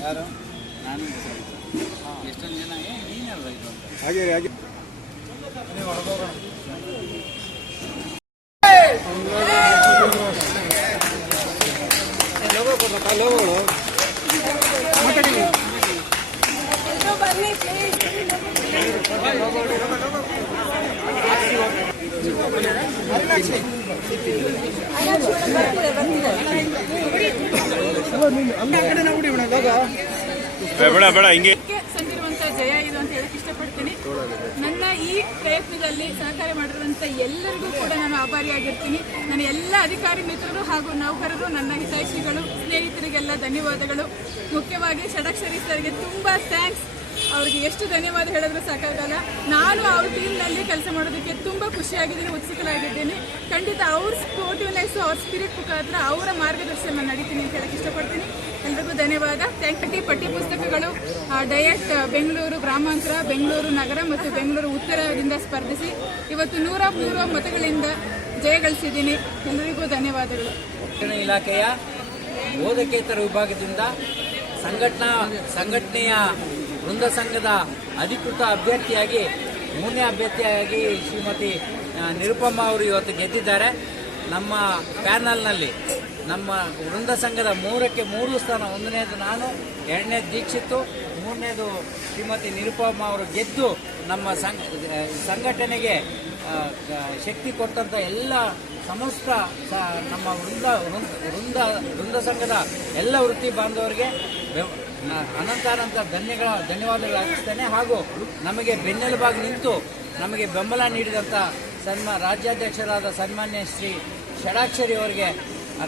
ಯಾರು ನಾನು ಎಷ್ಟೊಂದು ಜನ ನೀನಲ್ವ ಇದು ಹಾಗೆ ಹಾಗೆ Thank you. ಬೇಡ ಬೇಡ, ಹಿಂಗೆ. ಜಯ ಇದು ಅಂತ ಹೇಳಕ್ ಇಷ್ಟಪಡ್ತೀನಿ. ನನ್ನ ಈ ಪ್ರಯತ್ನದಲ್ಲಿ ಸಹಕಾರ ಮಾಡಿರುವಂತ ಎಲ್ಲರಿಗೂ ಕೂಡ ನಾನು ಆಭಾರಿಯಾಗಿರ್ತೀನಿ ನನ್ನ ಎಲ್ಲ ಅಧಿಕಾರಿ ಮಿತ್ರರು ಹಾಗೂ ನೌಕರರು, ನನ್ನ ಹಿತೈಷಿಗಳು ಸ್ನೇಹಿತರಿಗೆಲ್ಲ ಧನ್ಯವಾದಗಳು. ಮುಖ್ಯವಾಗಿ ಷಡಕ್ಷರಿ ಸರ್ಗೆ ತುಂಬಾ ಥ್ಯಾಂಕ್ಸ್ ಅವ್ರಿಗೆ ಎಷ್ಟು ಧನ್ಯವಾದ ಹೇಳಿದ್ರೆ ಸಾಕಾಗಲ್ಲ. ನಾನು ಅವ್ರ ಟೀಮ್ನಲ್ಲಿ ಕೆಲಸ ಮಾಡೋದಕ್ಕೆ ತುಂಬ ಖುಷಿಯಾಗಿದ್ದೀನಿ ಉತ್ಸುಕರಾಗಿದ್ದೀನಿ ಖಂಡಿತ ಅವ್ರ ಸ್ಪೋರ್ಟಿವ್ನೆಸ್ ಅವ್ರ ಸ್ಪಿರಿಟ್ ಮುಖಾಂತರ ಅವರ ಮಾರ್ಗದರ್ಶನ ನಡೀತೀನಿ ಅಂತ ಹೇಳಕ್ಕೆ ಇಷ್ಟಪಡ್ತೀನಿ. ಎಲ್ರಿಗೂ ಧನ್ಯವಾದ. ಥ್ಯಾಂಕ್ ಪಟ್ಟಿ ಪಠ್ಯ ಪುಸ್ತಕಗಳು ಡಯಟ್, ಬೆಂಗಳೂರು ಗ್ರಾಮಾಂತರ, ಬೆಂಗಳೂರು ನಗರ ಮತ್ತು ಬೆಂಗಳೂರು ಉತ್ತರದಿಂದ ಸ್ಪರ್ಧಿಸಿ ಇವತ್ತು ನೂರ ಮೂರು ಮತಗಳಿಂದ ಜಯಗಳಿಸಿದ್ದೀನಿ. ಎಲ್ಲರಿಗೂ ಧನ್ಯವಾದಗಳು. ಇಲಾಖೆಯ ಬೋಧಕೇತರ ವಿಭಾಗದಿಂದ ಸಂಘಟನಾ, ಸಂಘಟನೆಯ ವೃಂದ ಸಂಘದ ಅಧಿಕೃತ ಅಭ್ಯರ್ಥಿಯಾಗಿ, ಮೂರನೇ ಅಭ್ಯರ್ಥಿಯಾಗಿ ಶ್ರೀಮತಿ ನಿರುಪಮ್ಮ ಅವರು ಇವತ್ತು ಗೆದ್ದಿದ್ದಾರೆ. ನಮ್ಮ ಪ್ಯಾನಲ್ನಲ್ಲಿ ನಮ್ಮ ವೃಂದ ಸಂಘದ ಮೂರಕ್ಕೆ ಮೂರು ಸ್ಥಾನ, ಒಂದನೇದು ನಾನು, ಎರಡನೇದು ದೀಕ್ಷಿತ್ತು ಮೂರನೇದು ಶ್ರೀಮತಿ ನಿರುಪಮ್ಮ ಅವರು ಗೆದ್ದು ನಮ್ಮ ಸಂಘ ಸಂಘಟನೆಗೆ ಶಕ್ತಿ ಕೊಟ್ಟಂಥ ಎಲ್ಲ ಸಮಸ್ತ ನಮ್ಮ ವೃಂದ ವೃಂದ ವೃಂದ ಸಂಘದ ಎಲ್ಲ ವೃತ್ತಿ ಬಾಂಧವರಿಗೆ ಅನಂತಾನಂತ ಧನ್ಯಗಳ ಧನ್ಯವಾದಗಳು ಅರ್ಪಿಸ್ತೇನೆ. ಹಾಗೂ ನಮಗೆ ಬೆನ್ನೆಲುಬಾಗಿ ನಿಂತು ನಮಗೆ ಬೆಂಬಲ ನೀಡಿದಂಥ ಸನ್ಮಾ, ರಾಜ್ಯಾಧ್ಯಕ್ಷರಾದ ಸನ್ಮಾನ್ಯ ಶ್ರೀ ಷಡಾಕ್ಷರಿ ಅವರಿಗೆ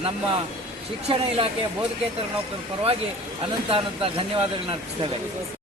ನಮ್ಮ ಶಿಕ್ಷಣ ಇಲಾಖೆಯ ಬೋಧಕೇತರ ನೌಕರ ಪರವಾಗಿ ಅನಂತಾನಂತ ಧನ್ಯವಾದಗಳನ್ನು ಧನ್ಯವಾದಗಳನ್ನ ಅರ್ಪಿಸ್ತೇವೆ.